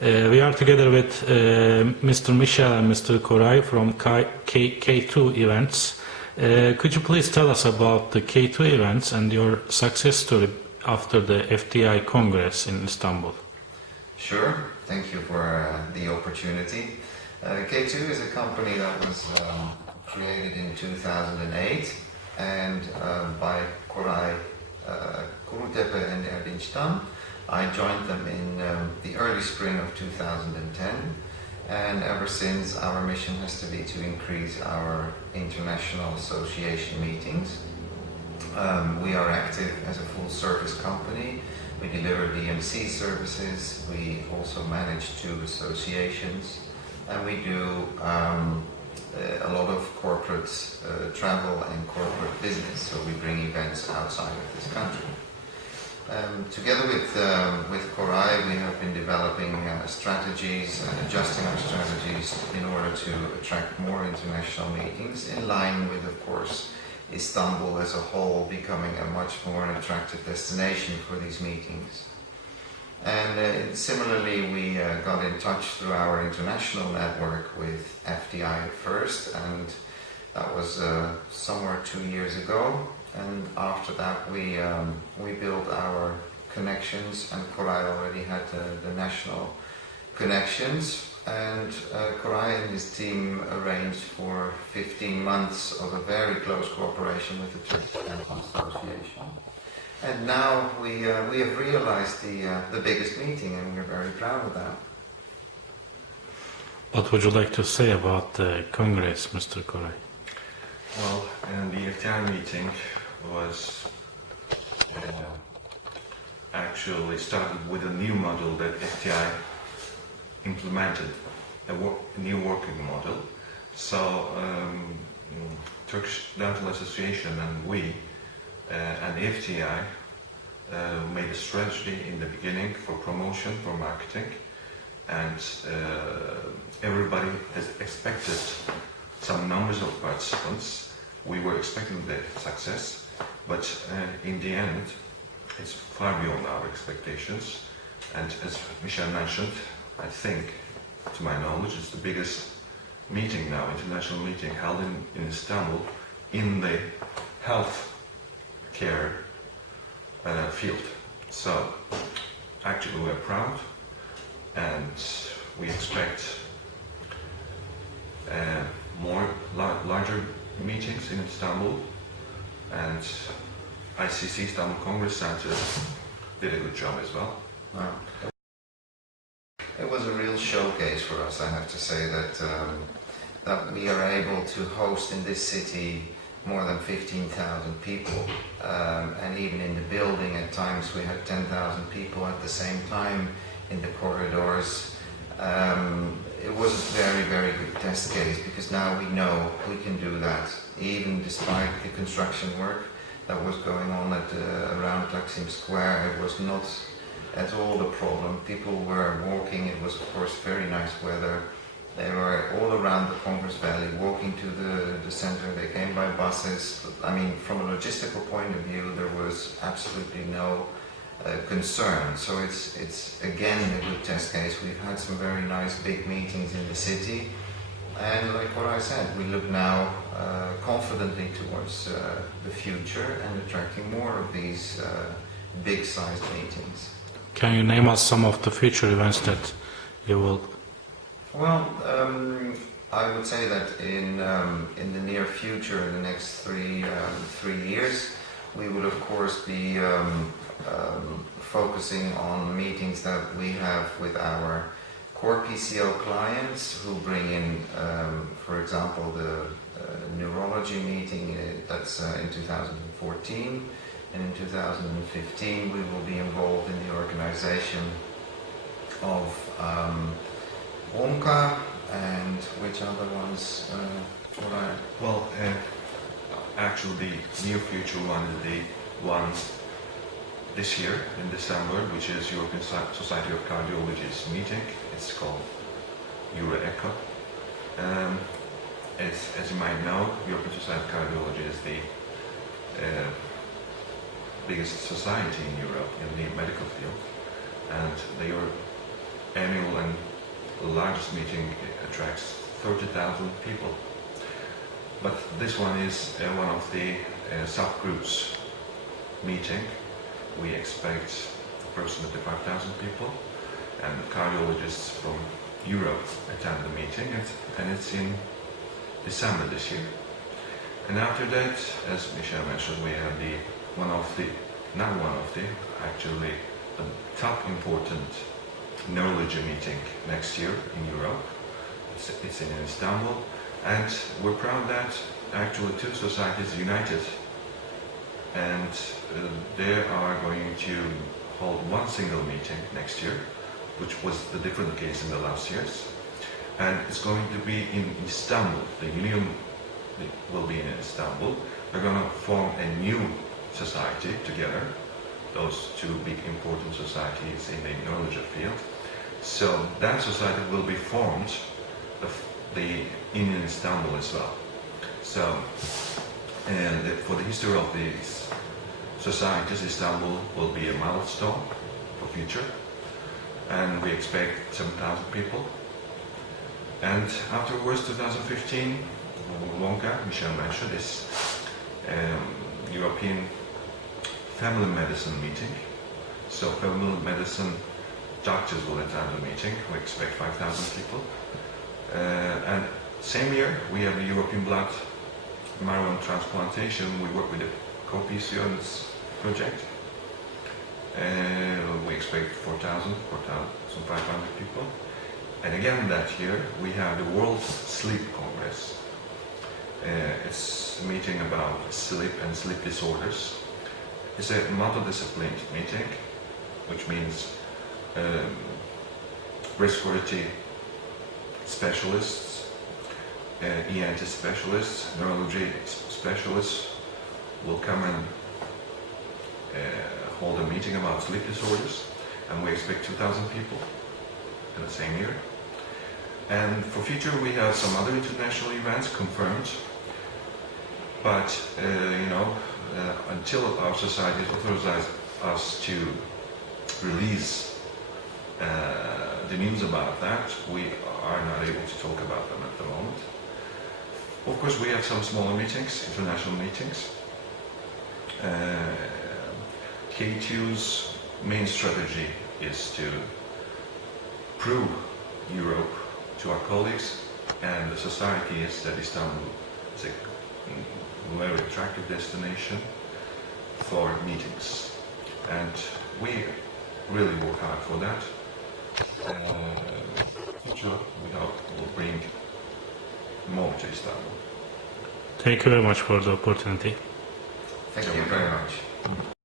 We are together with Mr. Michel and Mr. Koray from K2 events. Could you please tell us about the K2 events and your success story after the FTI Congress in Istanbul? Sure, thank you for the opportunity. K2 is a company that was created in 2008 and by Koray Kurutepe and Erdinç'ten. I joined them in the early spring of 2010, and ever since our mission has to be to increase our international association meetings. We are active as a full service company. We deliver DMC services, we also manage 2 associations, and we do a lot of corporate travel and corporate business, so we bring events outside of this country. Together with Koray, we have been developing strategies and adjusting our strategies in order to attract more international meetings, in line with, of course, Istanbul as a whole becoming a much more attractive destination for these meetings. And similarly, we got in touch through our international network with FTI at first, and that was somewhere 2 years ago. And after that, we built our connections, and Koray already had the national connections. And Koray and his team arranged for 15 months of a very close cooperation with the Turkish Dental Association. And now we have realized the biggest meeting, and we're very proud of that. What would you like to say about the Congress, Mr. Koray? Well, the FTI meeting was actually started with a new model that FTI implemented, a new working model. So Turkish Dental Association and we and FTI made a strategy in the beginning for promotion, for marketing, and everybody has expected some numbers of participants. We were expecting the success, but in the end, it's far beyond our expectations. And as Michel mentioned, I think, to my knowledge, it's the biggest meeting now, international meeting held in Istanbul in the health care field. So, actually, we're proud, and we expect larger meetings in Istanbul, and ICC, Istanbul Congress Center, did a good job as well. Wow. It was a real showcase for us, I have to say, that we are able to host in this city more than 15,000 people, and even in the building at times we had 10,000 people at the same time in the corridors. It was a very, very good test case, because now we know we can do that, even despite the construction work that was going on around Taksim Square. It was not at all the problem. People were walking. It was, of course, very nice weather. They were all around the Congress Valley, walking to the center. They came by buses. I mean, from a logistical point of view, there was absolutely no concern. So it's again a good test case. We've had some very nice big meetings in the city, and like what I said, we look now confidently towards the future and attracting more of these big-sized meetings. Can you name us some of the future events that you will? Well, I would say that in the near future, in the next three years, we will of course be focusing on meetings that we have with our core PCO clients, who bring in, for example, the neurology meeting that's in 2014, and in 2015 we will be involved in the organization of OMCA, and which other ones? Well, actually the near future one is the one this year in December, which is European Society of Cardiology's meeting. It's called EuroECO. As you might know, European Society of Cardiology is the biggest society in Europe in the medical field, and their annual and largest meeting attracts 30,000 people. But this one is one of the subgroups meeting. We expect approximately 5,000 people, and cardiologists from Europe attend the meeting, and it's in December this year. And after that, as Michel mentioned, we have actually the top important neurology meeting next year in Europe. It's in Istanbul, and we're proud that actually two societies united, and they are going to hold one single meeting next year, which was the different case in the last years, and it's going to be in Istanbul. The union will be in Istanbul. We're going to form a new society together, those two big important societies in the neurology field. So that society will be formed in Istanbul as well. So, and for the history of these societies, Istanbul will be a milestone for future, and we expect 7,000 people. And afterwards, 2015, Wonka, Michel mentioned, is European Family Medicine meeting. So family medicine doctors will attend the meeting. We expect 5,000 people. And same year, we have the European Blood Marrow Transplantation. We work with the co-PCOs project. We expect 4,500 people. And again that year, we have the World Sleep Congress. It's a meeting about sleep and sleep disorders. It's a multidisciplinary meeting, which means respiratory specialists, ENT specialists, neurology specialists will come and hold a meeting about sleep disorders, and we expect 2,000 people in the same year. And for future, we have some other international events confirmed, but until our societies authorize us to release the news about that, we are not able to talk about them at the moment. Of course, we have some smaller meetings, international meetings. K2's main strategy is to prove Europe to our colleagues and the societies that Istanbul is a very attractive destination for meetings, and we really work hard for that. Future, we hope, will bring more to Istanbul. Thank you very much for the opportunity. Thank you very much.